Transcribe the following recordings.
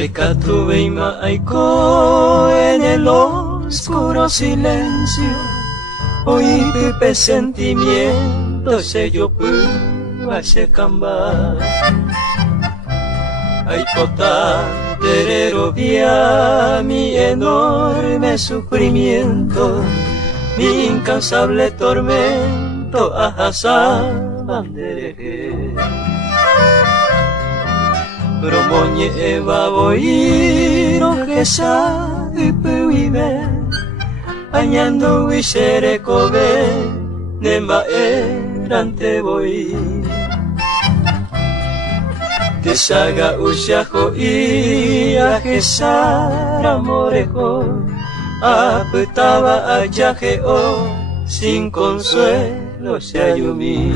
Recatuve y maico en el oscuro silencio, oí tu presentimiento se yo pude se cambiar. Ay, terero vía mi enorme sufrimiento, mi incansable tormento, ajasabandereje. Bromoñe eva boiro que sa ipuibe, añando wisere kobe, nemba erante boi. Tesaga usyaho iya kesara morejo, apetaba ayajeo, sin consuelo se ayumí.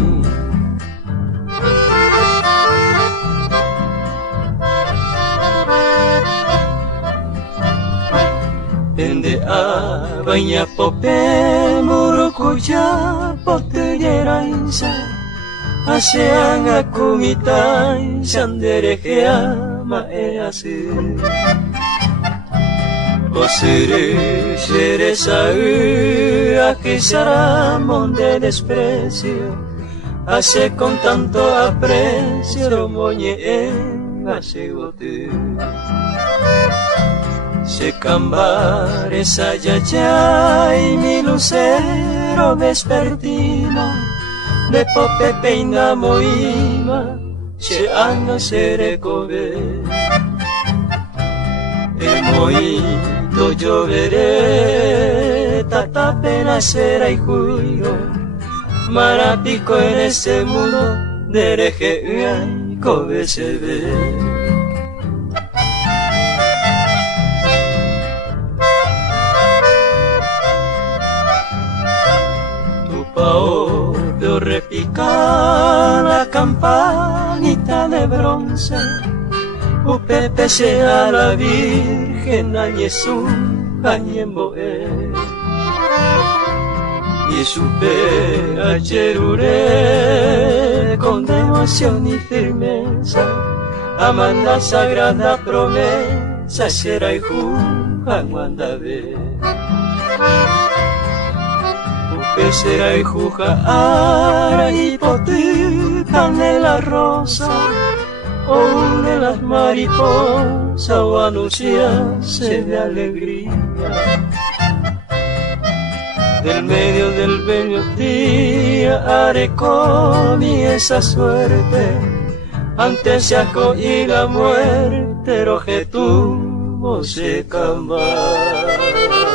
Ende abanya pope murukuya poteyeraisa, asean aku mitai sanderejea maease. Osere sherezau akisara de desprecio, hace con tanto aprecio moñe en asegote. Se cambar esa yaya y mi lucero vespertino, de pope peina moima, se anga sere kobe. El moito lloveré, tata pena será y juiro, marapico en este mundo, dereje y kobe se ve. Veo repicar la campanita de bronce, Upepe sea la Virgen a Jesús Añemboe. Y supe a Cheruré con devoción y firmeza, aman la sagrada promesa, será y Juan que será y juja ara y potipan de la rosa, o de las mariposas, o anunciarse de alegría. Del medio del bello día haré con esa suerte, antes se acogí la muerte, roje tu se cambiar.